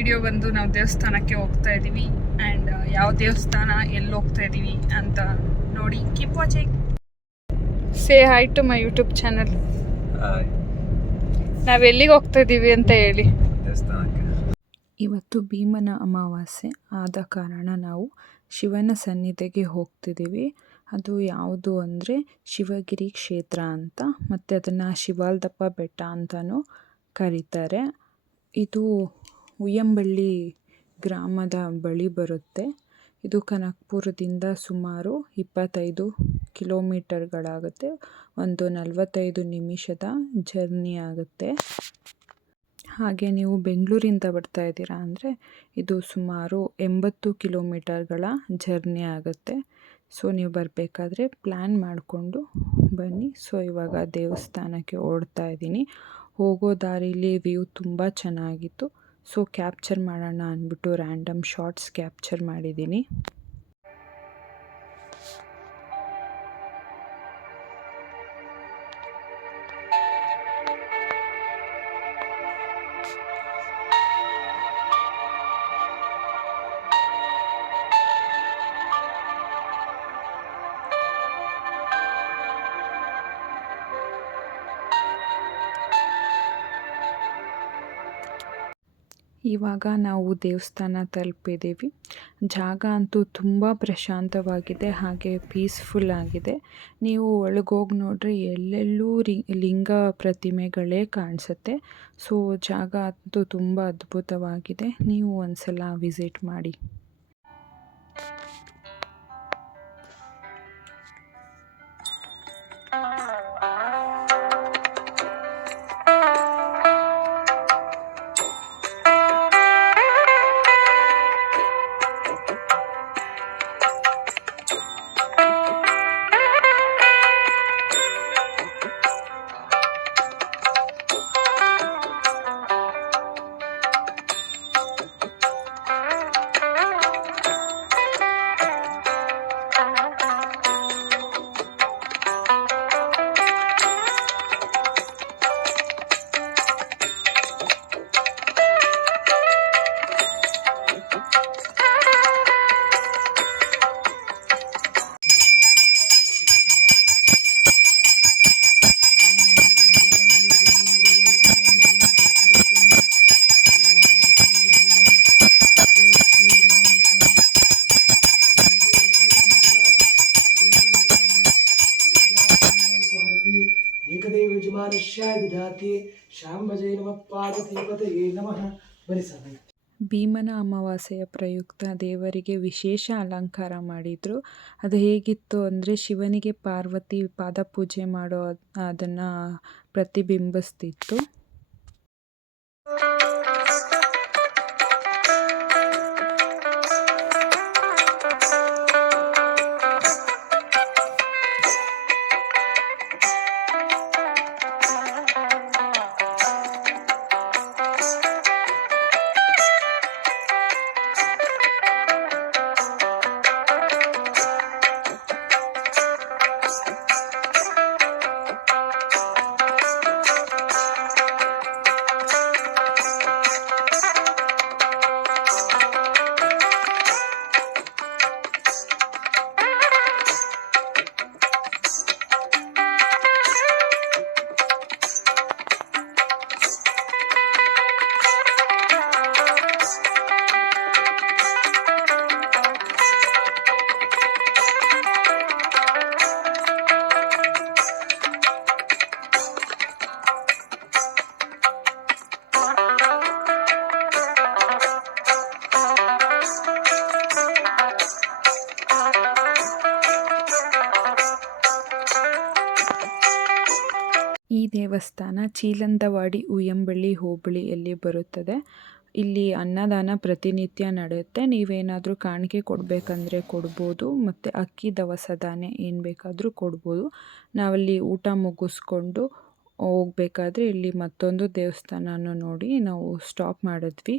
Video ಬಂದು ನಾವು ದೇವಸ್ಥಾನಕ್ಕೆ ಹೋಗ್ತಾ ಇದ್ದೀವಿ ಆ್ಯಂಡ್ ಯಾವ ದೇವಸ್ಥಾನ ಎಲ್ಲಿ ಹೋಗ್ತಾ ಇದ್ದೀವಿ ಅಂತ ನೋಡಿ. Keep watching. Say hi to my YouTube channel. ನಾವು ಎಲ್ಲಿಗೆ ಹೋಗ್ತಾ ಇದ್ದೀವಿ ಅಂತ ಹೇಳಿ. ಇವತ್ತು ಭೀಮನ ಅಮಾವಾಸ್ಯೆ ಆದ ಕಾರಣ ನಾವು ಶಿವನ ಸನ್ನಿಧಿಗೆ ಹೋಗ್ತಿದ್ದೀವಿ. ಅದು ಯಾವುದು ಅಂದರೆ ಶಿವಗಿರಿ ಕ್ಷೇತ್ರ ಅಂತ, ಮತ್ತು ಅದನ್ನು ಶಿವಾಲ್ದಪ್ಪ ಬೆಟ್ಟ ಅಂತಲೂ ಕರೀತಾರೆ. ಇದು ಉಯ್ಯಂಬಳ್ಳಿ ಗ್ರಾಮದ ಬಳಿ ಬರುತ್ತೆ. ಇದು ಕನಕಪುರದಿಂದ ಸುಮಾರು 25 ಕಿಲೋಮೀಟರ್ಗಳಾಗುತ್ತೆ. ಒಂದು 45 ನಿಮಿಷದ ಜರ್ನಿ ಆಗುತ್ತೆ. ಹಾಗೆ ನೀವು ಬೆಂಗಳೂರಿಂದ ಬರ್ತಾ ಇದ್ದೀರಾ ಅಂದರೆ ಇದು ಸುಮಾರು 80 ಕಿಲೋಮೀಟರ್ಗಳ ಜರ್ನಿ ಆಗುತ್ತೆ. ಸೊ ನೀವು ಬರಬೇಕಾದ್ರೆ ಪ್ಲ್ಯಾನ್ ಮಾಡಿಕೊಂಡು ಬನ್ನಿ. ಸೊ ಇವಾಗ ದೇವಸ್ಥಾನಕ್ಕೆ ಓಡ್ತಾ ಇದ್ದೀನಿ. ಹೋಗೋ ದಾರಿಲಿ ವ್ಯೂ ತುಂಬ ಚೆನ್ನಾಗಿತ್ತು. ಸೊ ಕ್ಯಾಪ್ಚರ್ ಮಾಡೋಣ ಅಂದ್ಬಿಟ್ಟು ರ್ಯಾಂಡಮ್ ಶಾರ್ಟ್ಸ್ ಕ್ಯಾಪ್ಚರ್ ಮಾಡಿದ್ದೀನಿ. ಇವಾಗ ನಾವು ದೇವಸ್ಥಾನ ತಲುಪಿದ್ದೀವಿ. ಜಾಗ ಅಂತೂ ತುಂಬ ಪ್ರಶಾಂತವಾಗಿದೆ, ಹಾಗೆ ಪೀಸ್ಫುಲ್ ಆಗಿದೆ. ನೀವು ಒಳಗೋಗಿ ನೋಡ್ರಿ ಎಲ್ಲೆಲ್ಲೂ ಲಿಂಗ ಪ್ರತಿಮೆಗಳೇ ಕಾಣಿಸುತ್ತೆ. ಸೊ ಜಾಗ ಅಂತೂ ತುಂಬ ಅದ್ಭುತವಾಗಿದೆ. ನೀವು ಒಂದ್ಸಲ ವಿಸಿಟ್ ಮಾಡಿ. ಏಕದೇವ ಯಜಮಾನಶ್ಯ ವಿಧಾತೆ ಶಾಂಭಜೈ ನಮಃ ಪಾರ್ವತೀಪತಯೇ ನಮಃ. ಭೀಮನ ಅಮಾವಾಸ್ಯೆಯ ಪ್ರಯುಕ್ತ ದೇವರಿಗೆ ವಿಶೇಷ ಅಲಂಕಾರ ಮಾಡಿದರು. ಅದು ಹೇಗಿತ್ತು ಅಂದರೆ ಶಿವನಿಗೆ ಪಾರ್ವತಿ ಪಾದಪೂಜೆ ಮಾಡೋ ಅದನ್ನು ಪ್ರತಿಬಿಂಬಿಸ್ತಿತ್ತು. ಈ ದೇವಸ್ಥಾನ ಚೀಲಂದವಾಡಿ ಉಯ್ಯಂಬಳ್ಳಿ ಹೋಬಳಿಯಲ್ಲಿ ಬರುತ್ತದೆ. ಇಲ್ಲಿ ಅನ್ನದಾನ ಪ್ರತಿನಿತ್ಯ ನಡೆಯುತ್ತೆ. ನೀವೇನಾದರೂ ಕಾಣಿಕೆ ಕೊಡಬೇಕಂದ್ರೆ ಕೊಡ್ಬೋದು, ಮತ್ತು ಅಕ್ಕಿ ದವಸ ಧಾನ್ಯ ಏನು ಬೇಕಾದರೂ ಕೊಡ್ಬೋದು. ನಾವಲ್ಲಿ ಊಟ ಮುಗಿಸ್ಕೊಂಡು ಹೋಗ್ಬೇಕಾದ್ರೆ ಇಲ್ಲಿ ಮತ್ತೊಂದು ದೇವಸ್ಥಾನನೂ ನೋಡಿ ನಾವು ಸ್ಟಾಪ್ ಮಾಡಿದ್ವಿ.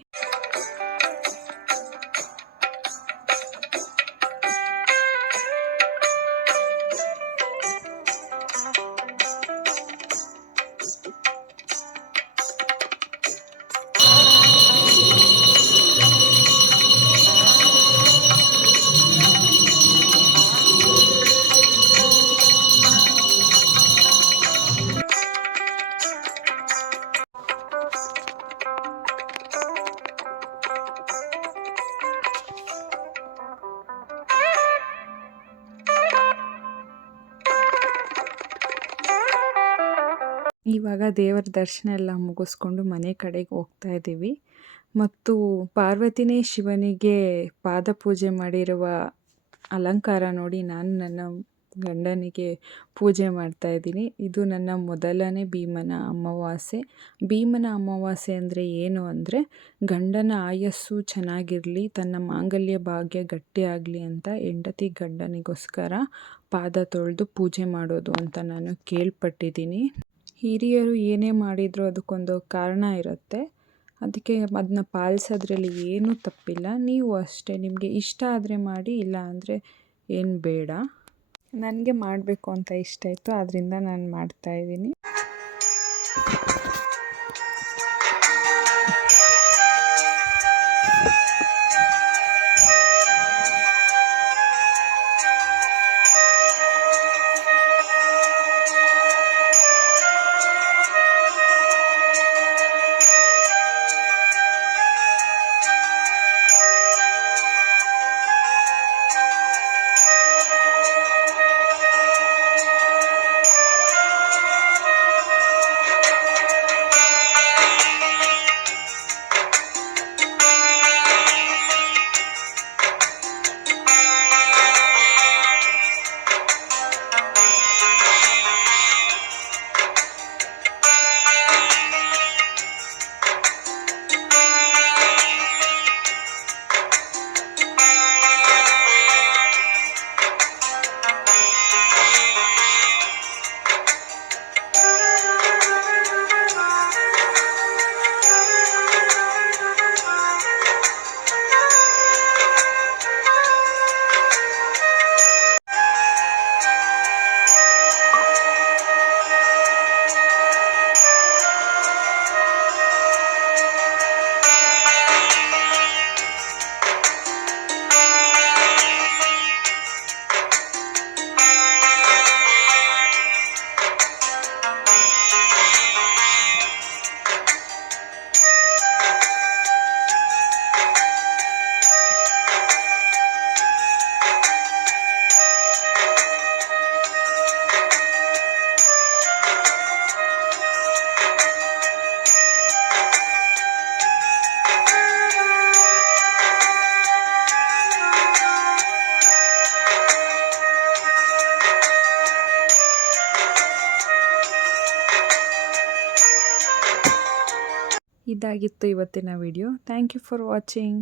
ಇವಾಗ ದೇವರ ದರ್ಶನ ಎಲ್ಲ ಮುಗಿಸ್ಕೊಂಡು ಮನೆ ಕಡೆಗೆ ಹೋಗ್ತಾ ಇದ್ದೀವಿ. ಮತ್ತು ಪಾರ್ವತಿನೇ ಶಿವನಿಗೆ ಪಾದಪೂಜೆ ಮಾಡಿರುವ ಅಲಂಕಾರ ನೋಡಿ ನಾನು ನನ್ನ ಗಂಡನಿಗೆ ಪೂಜೆ ಮಾಡ್ತಾ ಇದ್ದೀನಿ. ಇದು ನನ್ನ ಮೊದಲನೇ ಭೀಮನ ಅಮಾವಾಸ್ಯೆ. ಭೀಮನ ಅಮಾವಾಸ್ಯೆ ಅಂದರೆ ಏನು ಅಂದರೆ ಗಂಡನ ಆಯಸ್ಸು ಚೆನ್ನಾಗಿರಲಿ, ತನ್ನ ಮಾಂಗಲ್ಯ ಭಾಗ್ಯ ಗಟ್ಟಿಯಾಗಲಿ ಅಂತ ಹೆಂಡತಿ ಗಂಡನಿಗೋಸ್ಕರ ಪಾದ ತೊಳೆದು ಪೂಜೆ ಮಾಡೋದು ಅಂತ ನಾನು ಕೇಳ್ಪಟ್ಟಿದ್ದೀನಿ. ಹಿರಿಯರು ಏನೇ ಮಾಡಿದರೂ ಅದಕ್ಕೊಂದು ಕಾರಣ ಇರುತ್ತೆ. ಅದಕ್ಕೆ ಅದನ್ನ ಪಾಲಿಸೋದ್ರಲ್ಲಿ ಏನೂ ತಪ್ಪಿಲ್ಲ. ನೀವು ಅಷ್ಟೇ, ನಿಮಗೆ ಇಷ್ಟ ಆದರೆ ಮಾಡಿ, ಇಲ್ಲ ಅಂದರೆ ಏನು ಬೇಡ. ನನಗೆ ಮಾಡಬೇಕು ಅಂತ ಇಷ್ಟ ಇತ್ತು, ಆದ್ದರಿಂದ ನಾನು ಮಾಡ್ತಾಯಿದ್ದೀನಿ. ಇದಾಗಿತ್ತು ಇವತ್ತಿನ video. Thank you for watching.